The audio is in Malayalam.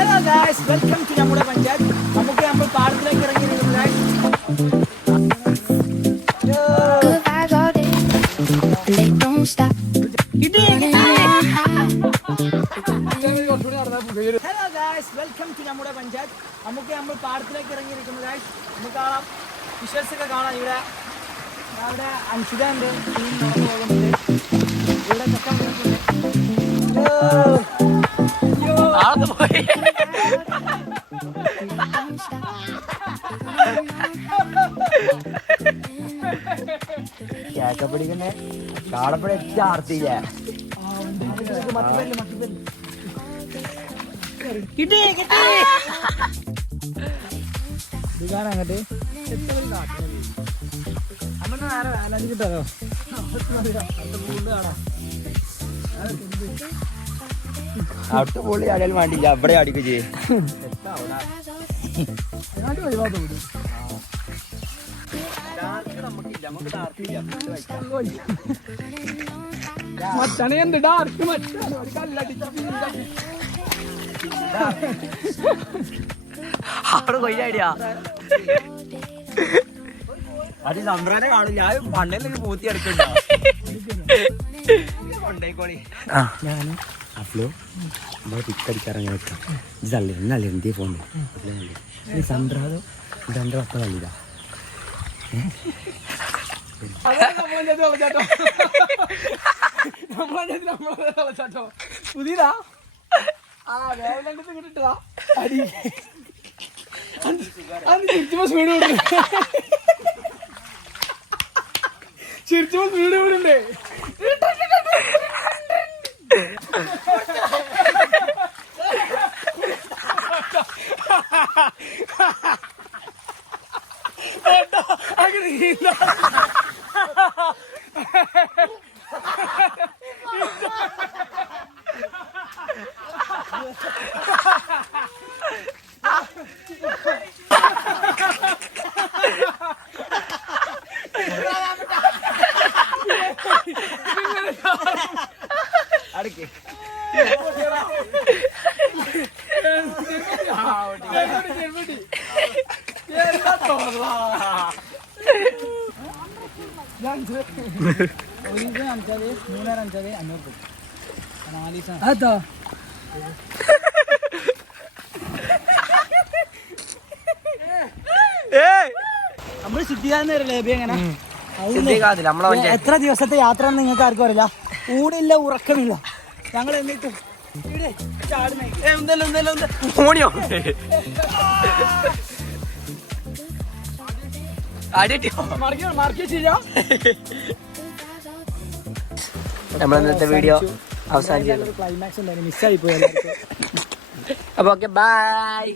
ഹലോ ഗായ്സ്, വെൽക്കം ടു നമ്മുടെ പഞ്ചായത്ത്. നമ്മൾ പാടത്തിലേക്ക് ഇറങ്ങിയിരിക്കുന്നു guys. Hello guys, welcome to നമ്മുടെ പഞ്ചായത്ത്. നമ്മൾ പാടത്തിലേക്ക് ഇറങ്ങിയിരിക്കുന്നു ഗായ്സ്. നമുക്ക് കാണാം, ഫിഷേഴ്സ് ഒക്കെ കാണാം. ഇവിടെ അൻഷിത ഉണ്ട്, ടീം നടന്നു പോകുന്നുണ്ട്. ഇവിടെ ചക്ക വന്നിട്ടുണ്ട്. പിടിക്കുന്നേ കാടപ്പഴ ചാർത്തി കിട്ടി അങ്ങോട്ട് അമ്മ നേരെ വേനൽ കിട്ടാലോ. അവിടെ പൊള്ളി ആടിയാൽ വേണ്ടില്ല, അവിടെ അടിക്കുക ചെയ്യും. മച്ചാണ് ഡാർക്ക് മച്ചാണ് അത് സംബ്രാനെ കാണില്ല, ആ പണ്ടെന്തെങ്കിലും പൂത്തി എടുക്കണ്ടോ. ഞാനും അപ്പോ നമ്മളെ പിക്കടിക്കാറങ്ങനെ വെക്കാം. ഇതല്ലേ എന്നല്ലേ എന്തേ പോണ്ടേ ഈ സംബ്രാതം ഇതെന്റെ ഒപ്പം കളിയില്ല. പുതിയതാ കിട്ടാ അടി ചിരിച്ചപ്പോ സ്പീഡ് വിടും. ചിരിച്ചപ്പോ സ്പീഡ് വിടുണ്ടേ. അടുക്ക് അതാ നമ്മള് സിദ്ധിക്കാരനല്ലേ എങ്ങനെ എത്ര ദിവസത്തെ യാത്ര നിങ്ങൾക്ക് ആർക്കും അറിയില്ല. ഊണില്ല, ഉറക്കമില്ല. ഞങ്ങൾ എന്നിട്ട് നമ്മളെ വീഡിയോ അവസാനിച്ചു. ക്ലൈമാക്സ് ഉണ്ടായിരുന്നു, മിസ്സായി പോയി. അപ്പൊ ഓക്കെ, ബൈ.